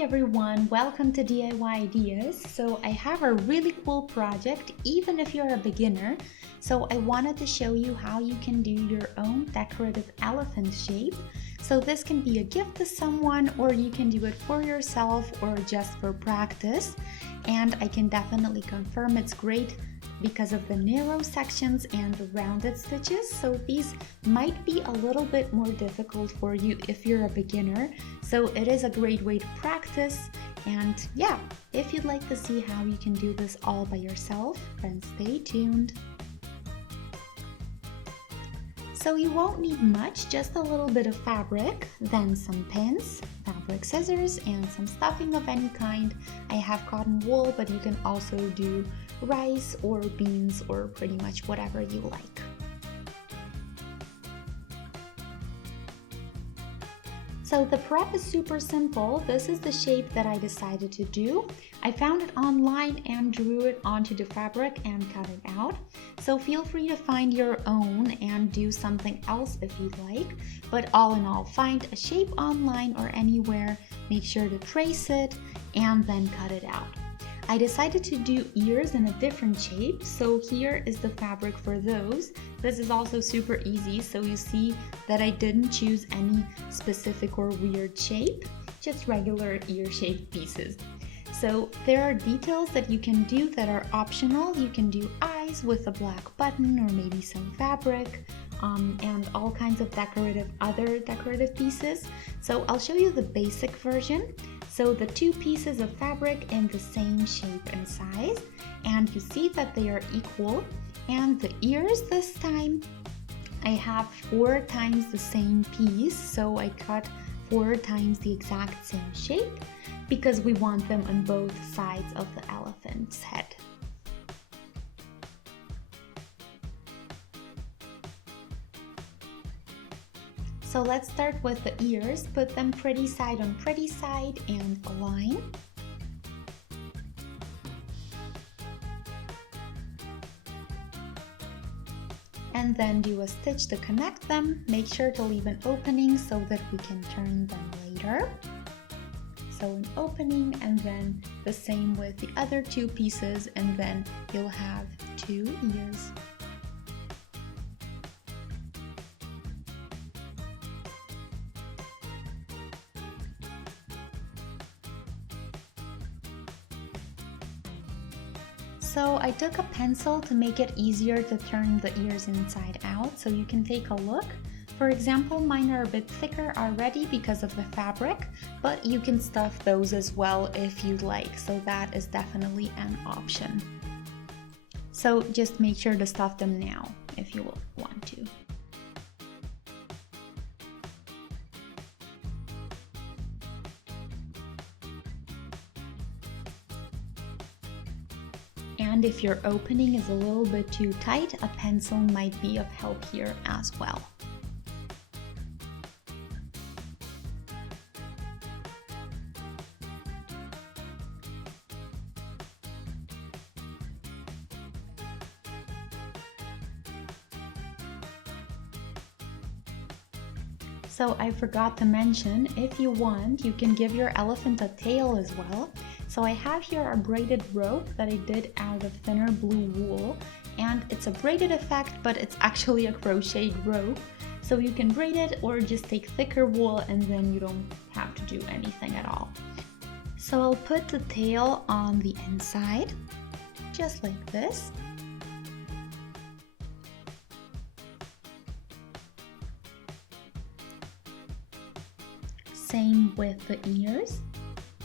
everyone, welcome to DIY Ideas. So I have a really cool project even if you're a beginner. So I wanted to show you how you can do your own decorative elephant shape. So this can be a gift to someone, or you can do it for yourself or just for practice. And I can definitely confirm it's great because of the narrow sections and the rounded stitches. So these might be a little bit more difficult for you if you're a beginner. So it is a great way to practice. And yeah, if you'd like to see how you can do this all by yourself, then stay tuned. So you won't need much, just a little bit of fabric, then some pins, fabric scissors, and some stuffing of any kind. I have cotton wool, but you can also do rice or beans or pretty much whatever you like. So the prep is super simple. This is the shape that I decided to do. I found it online and drew it onto the fabric and cut it out. So feel free to find your own and do something else if you'd like. But all in all, find a shape online or anywhere, make sure to trace it, and then cut it out. I decided to do ears in a different shape, so here is the fabric for those. This is also super easy, so you see that I didn't choose any specific or weird shape, just regular ear-shaped pieces. So there are details that you can do that are optional. You can do eyes with a black button or maybe some fabric, and all kinds of other decorative pieces. So I'll show you the basic version. So the two pieces of fabric in the same shape and size, and you see that they are equal. And the ears this time, I have 4 times the same piece, so I cut 4 times the exact same shape because we want them on both sides of the elephant's head. So let's start with the ears, put them pretty side on pretty side and align. And then do a stitch to connect them. Make sure to leave an opening so that we can turn them later. So an opening, and then the same with the other 2 pieces, and then you'll have 2 ears. So I took a pencil to make it easier to turn the ears inside out, so you can take a look. For example, mine are a bit thicker already because of the fabric, but you can stuff those as well if you'd like, so that is definitely an option. So just make sure to stuff them now if you will want to. And if your opening is a little bit too tight, a pencil might be of help here as well. So I forgot to mention, if you want, you can give your elephant a tail as well. So I have here a braided rope that I did out of thinner blue wool, and it's a braided effect, but it's actually a crocheted rope. So you can braid it or just take thicker wool and then you don't have to do anything at all. So I'll put the tail on the inside, just like this. Same with the ears.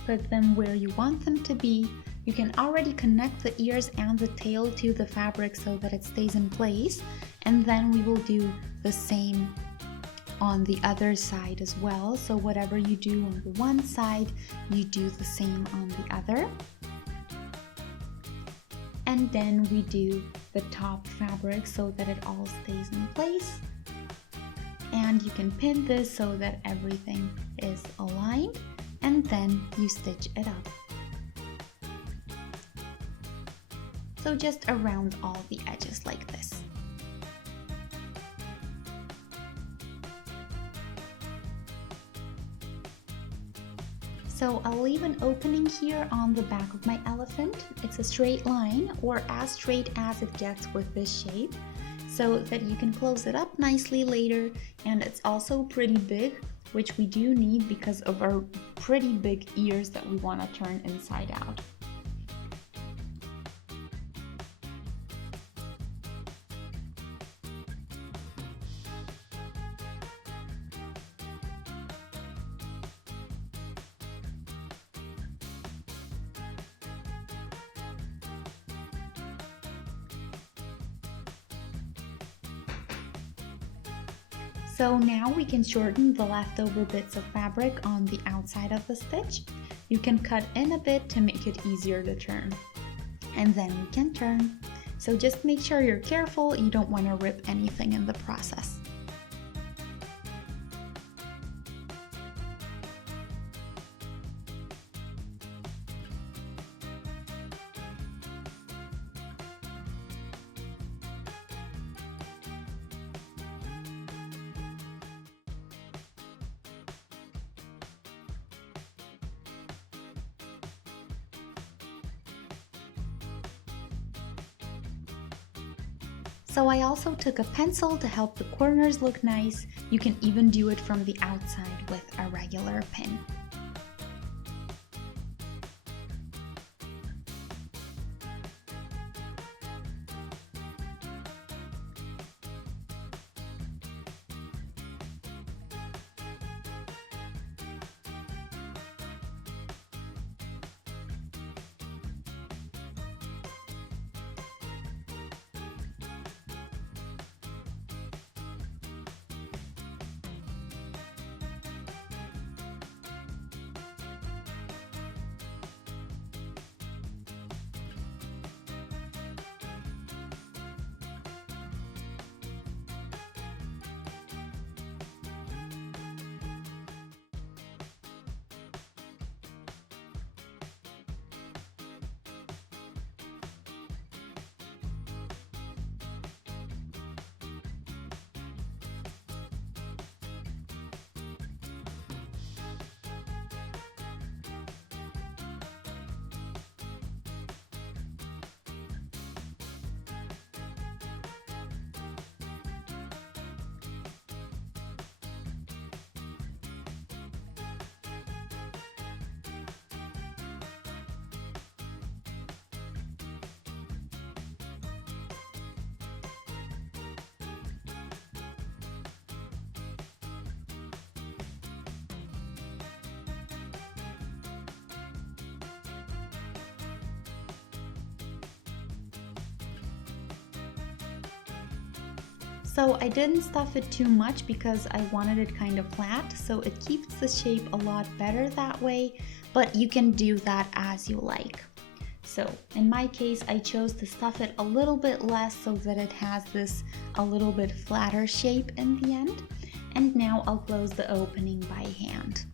Put them where you want them to be. You can already connect the ears and the tail to the fabric so that it stays in place. And then we will do the same on the other side as well. So whatever you do on the one side, you do the same on the other. And then we do the top fabric so that it all stays in place. And you can pin this so that everything is aligned, and then you stitch it up. So just around all the edges like this. So I'll leave an opening here on the back of my elephant. It's a straight line, or as straight as it gets with this shape, so that you can close it up nicely later. And it's also pretty big, which we do need because of our pretty big ears that we want to turn inside out. So now we can shorten the leftover bits of fabric on the outside of the stitch. You can cut in a bit to make it easier to turn. And then we can turn. So just make sure you're careful, you don't want to rip anything in the process. So I also took a pencil to help the corners look nice. You can even do it from the outside with a regular pin. So I didn't stuff it too much because I wanted it kind of flat, so it keeps the shape a lot better that way, but you can do that as you like. So in my case, I chose to stuff it a little bit less so that it has this a little bit flatter shape in the end. And now I'll close the opening by hand.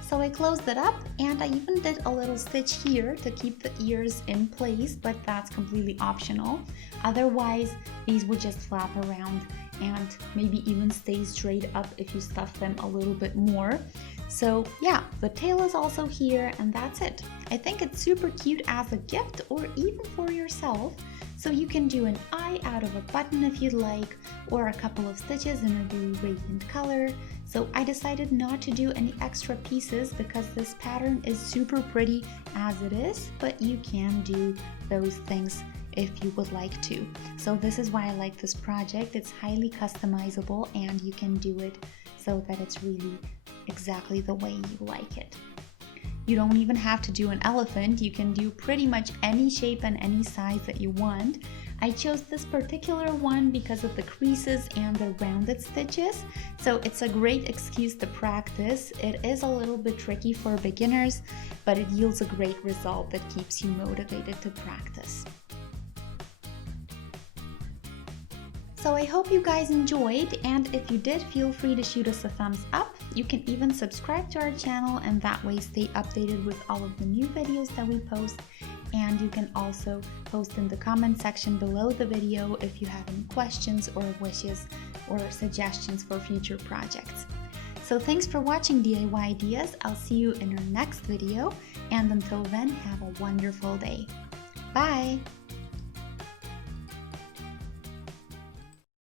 So I closed it up, and I even did a little stitch here to keep the ears in place, but that's completely optional. Otherwise, these would just flap around and maybe even stay straight up if you stuff them a little bit more. So yeah, the tail is also here, and that's it. I think it's super cute as a gift or even for yourself. So you can do an eye out of a button if you'd like, or a couple of stitches in a really radiant color. So I decided not to do any extra pieces because this pattern is super pretty as it is, but you can do those things if you would like to. So this is why I like this project. It's highly customizable and you can do it so that it's really exactly the way you like it. You don't even have to do an elephant. You can do pretty much any shape and any size that you want. I chose this particular one because of the creases and the rounded stitches, so it's a great excuse to practice. It is a little bit tricky for beginners, but it yields a great result that keeps you motivated to practice. So I hope you guys enjoyed, and if you did, feel free to shoot us a thumbs up. You can even subscribe to our channel and that way stay updated with all of the new videos that we post. and you can also post in the comment section below the video if you have any questions or wishes or suggestions for future projects. So thanks for watching DIY Ideas. I'll see you in our next video, and until then, have a wonderful day. Bye!